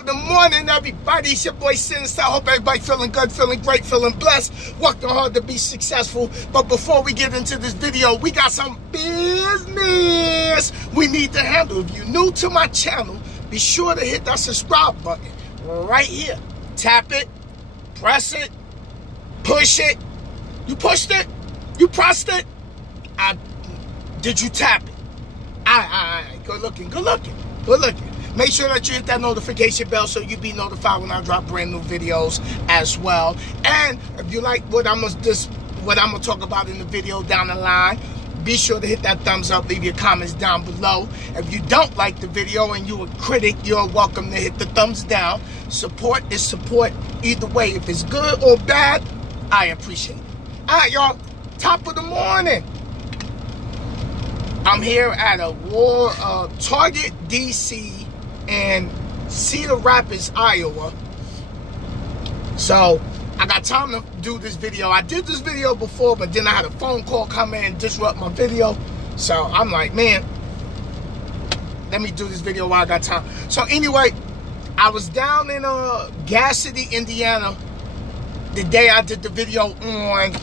of the morning, everybody. It's your boy Sinnizter. Hope everybody feeling good, feeling great, feeling blessed, working hard to be successful. But before we get into this video, we got some business we need to handle. If you're new to my channel, be sure to hit that subscribe button right here. Tap it, press it, push it. You pushed it? You pressed it? Did you tap it? Good looking, good looking, good looking. Make sure that you hit that notification bell so you be notified when I drop brand new videos as well. And if you like what I'm gonna talk about in the video down the line, be sure to hit that thumbs up, leave your comments down below. If you don't like the video and you're a critic, you're welcome to hit the thumbs down. Support is support either way. If it's good or bad, I appreciate it. All right, y'all, top of the morning. I'm here at a Target DC in Cedar Rapids, Iowa. So I got time to do this video. I did this video before, but then I had a phone call come in and disrupt my video. So I'm like, man, let me do this video while I got time. So anyway, I was down in Gas City, Indiana, the day I did the video on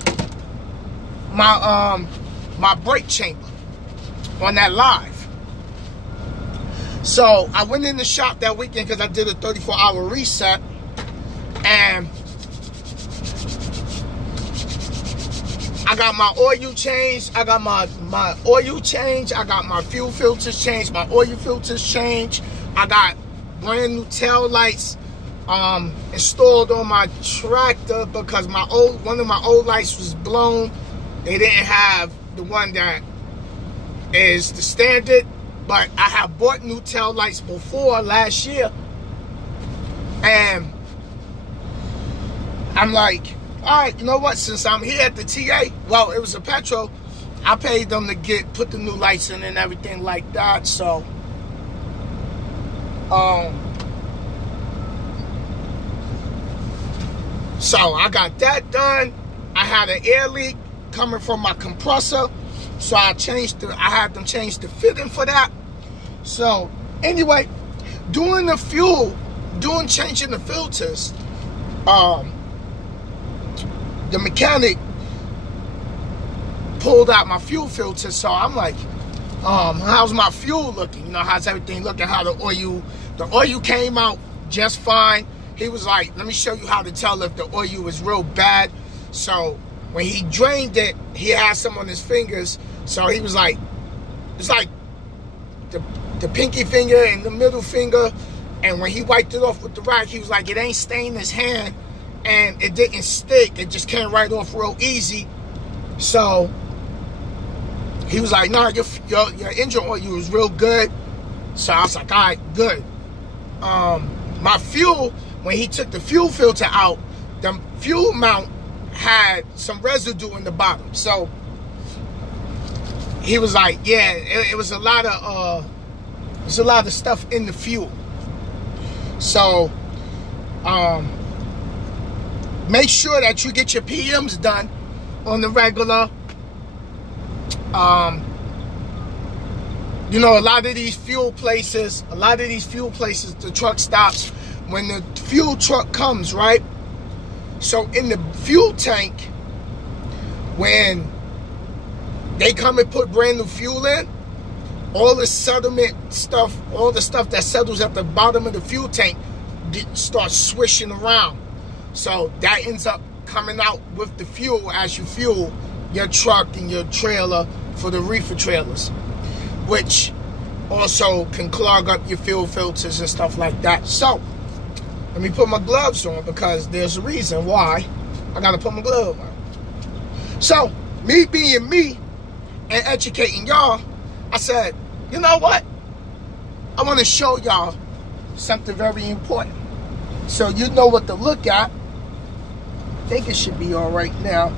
my brake chamber on that live. So I went in the shop that weekend because I did a 34-hour reset, and I got my oil changed. I got my oil changed. I got my fuel filters changed. My oil filters changed. I got brand new tail lights installed on my tractor because one of my old lights was blown. They didn't have the one that is the standard, but I have bought new tail lights before last year, and I'm like, all right, you know what, since I'm here at the TA, well, it was a Petro, I paid them to put the new lights in and everything like that. So I got that done. I had an air leak coming from my compressor, so I had them change the fitting for that. So anyway, changing the filters, the mechanic pulled out my fuel filter. So I'm like, how's my fuel looking? You know, how's everything looking? How the oil came out just fine. He was like, let me show you how to tell if the oil was real bad. So when he drained it, he had some on his fingers. So he was like, it's like the pinky finger and the middle finger. And when he wiped it off with the rag, he was like, it ain't stained his hand and it didn't stick. It just came right off real easy. So he was like, nah, your engine oil was real good. So I was like, all right, good. My fuel, when he took the fuel filter out, the fuel mount had some residue in the bottom. So he was like, yeah, it was a lot of stuff in the fuel. So make sure that you get your PMs done on the regular. You know, a lot of these fuel places, the truck stops, when the fuel truck comes, right? So in the fuel tank, when they come and put brand new fuel in, all the settlement stuff, all the stuff that settles at the bottom of the fuel tank starts swishing around. So that ends up coming out with the fuel as you fuel your truck and your trailer for the reefer trailers, which also can clog up your fuel filters and stuff like that. So let me put my gloves on because there's a reason why I gotta put my gloves on. So me being me and educating y'all, I said, you know what? I want to show y'all something very important, so you know what to look at. I think it should be all right now.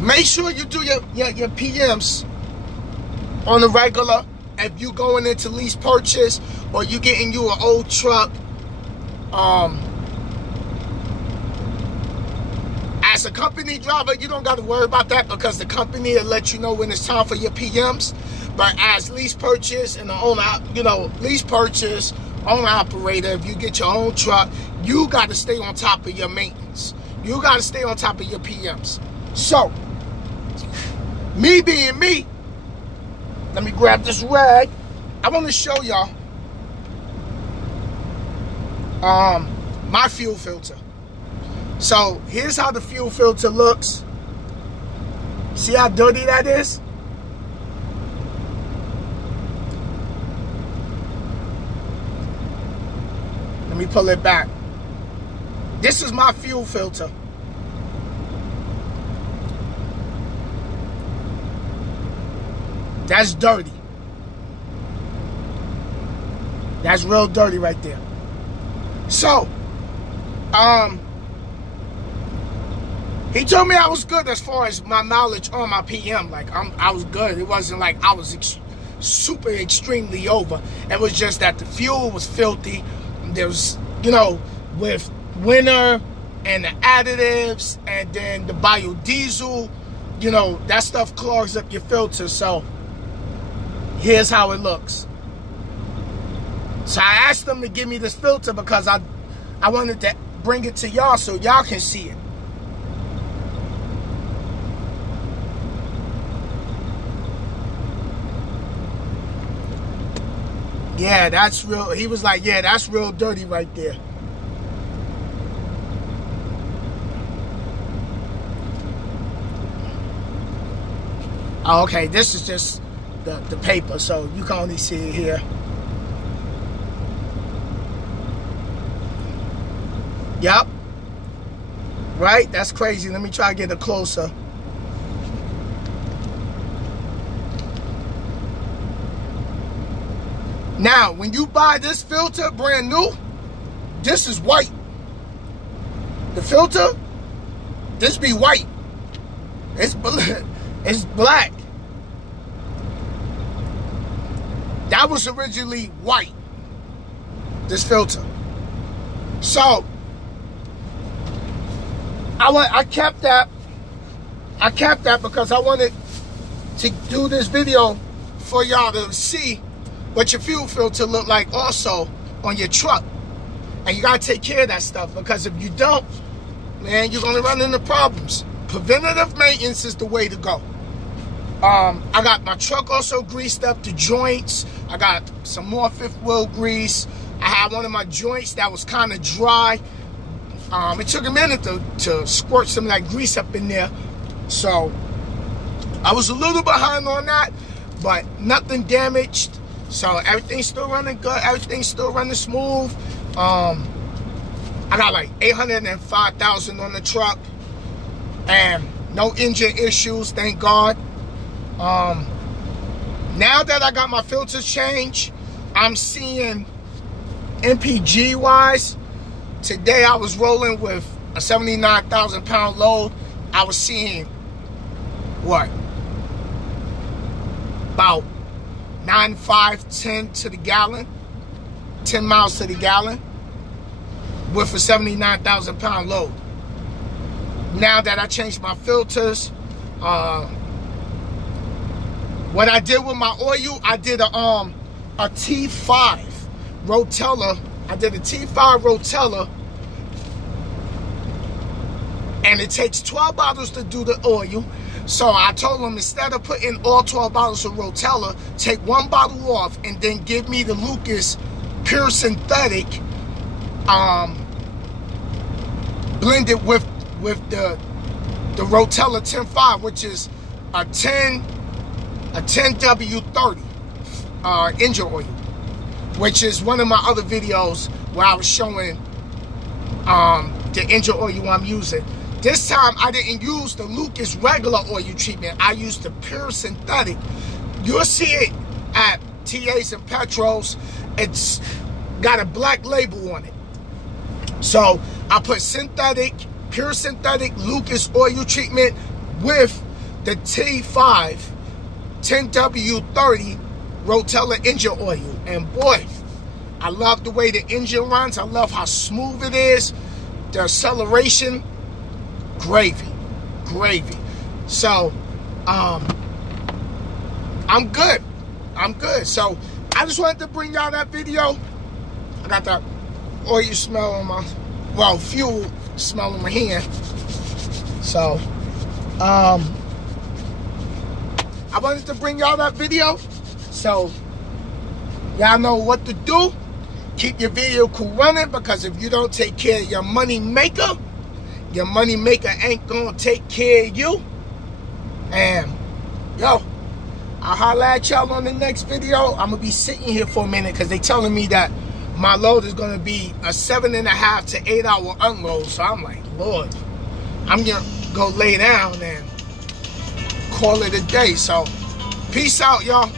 Make sure you do your PMs on the regular. If you going into lease purchase or you getting you an old truck, as a company driver, you don't got to worry about that because the company will let you know when it's time for your PMs. But as lease purchase and the owner, you know, lease purchase, owner operator, if you get your own truck, you got to stay on top of your maintenance. You got to stay on top of your PMs. So, me being me, let me grab this rag. I want to show y'all my fuel filter. So, here's how the fuel filter looks. See how dirty that is? Let me pull it back. This is my fuel filter. That's dirty. That's real dirty right there. So, he told me I was good as far as my knowledge on my PM. Like, I was good. It wasn't like I was super extremely over. It was just that the fuel was filthy. There was, you know, with winter and the additives and then the biodiesel, you know, that stuff clogs up your filter. So, here's how it looks. So, I asked them to give me this filter because I wanted to bring it to y'all so y'all can see it. Yeah, that's real. He was like, yeah, that's real dirty right there. Oh, okay, this is just the paper, so you can only see it here. Yep. Right? That's crazy. Let me try to get it closer. Now, when you buy this filter brand new, this is white. The filter, this be white. It's black. That was originally white, this filter. So, I kept that because I wanted to do this video for y'all to see what your fuel filter look like also on your truck. And you got to take care of that stuff, because if you don't, man, you're going to run into problems. Preventative maintenance is the way to go. I got my truck also greased up, the joints. I got some more fifth wheel grease. I had one of my joints that was kind of dry. It took a minute to squirt some of that grease up in there. So I was a little behind on that, but nothing damaged. So everything's still running good. Everything's still running smooth. I got like 805,000 on the truck and no engine issues, thank God. Now that I got my filters changed, I'm seeing MPG wise. Today I was rolling with a 79,000 pound load. I was seeing what? About 9.5, 10 to the gallon, 10 miles to the gallon with a 79,000 pound load. Now that I changed my filters, what I did with my oil, I did a T5 Rotella. I did a T5 Rotella, and it takes 12 bottles to do the oil. So I told them, instead of putting all 12 bottles of Rotella, take one bottle off and then give me the Lucas Pure Synthetic, blended with the Rotella 10.5, which is a 10W30 engine oil, which is one of my other videos where I was showing the engine oil I'm using. This time, I didn't use the Lucas regular oil treatment. I used the Pure Synthetic. You'll see it at TAs and Petros. It's got a black label on it. So, I put synthetic, Pure Synthetic Lucas oil treatment with the T5 10W30 Rotella engine oil. And boy, I love the way the engine runs. I love how smooth it is. The acceleration, gravy. So, I'm good. I'm good. So I just wanted to bring y'all that video. I got that oil smell on my, well, fuel smell in my hand. So I wanted to bring y'all that video. So y'all know what to do. Keep your vehicle running, because if you don't take care of your money maker ain't gonna take care of you. And yo, I'll holler at y'all on the next video. I'm gonna be sitting here for a minute because they telling me that my load is gonna be a 7.5 to 8 hour unload. So I'm like, Lord, I'm gonna go lay down and call it a day. So peace out, y'all.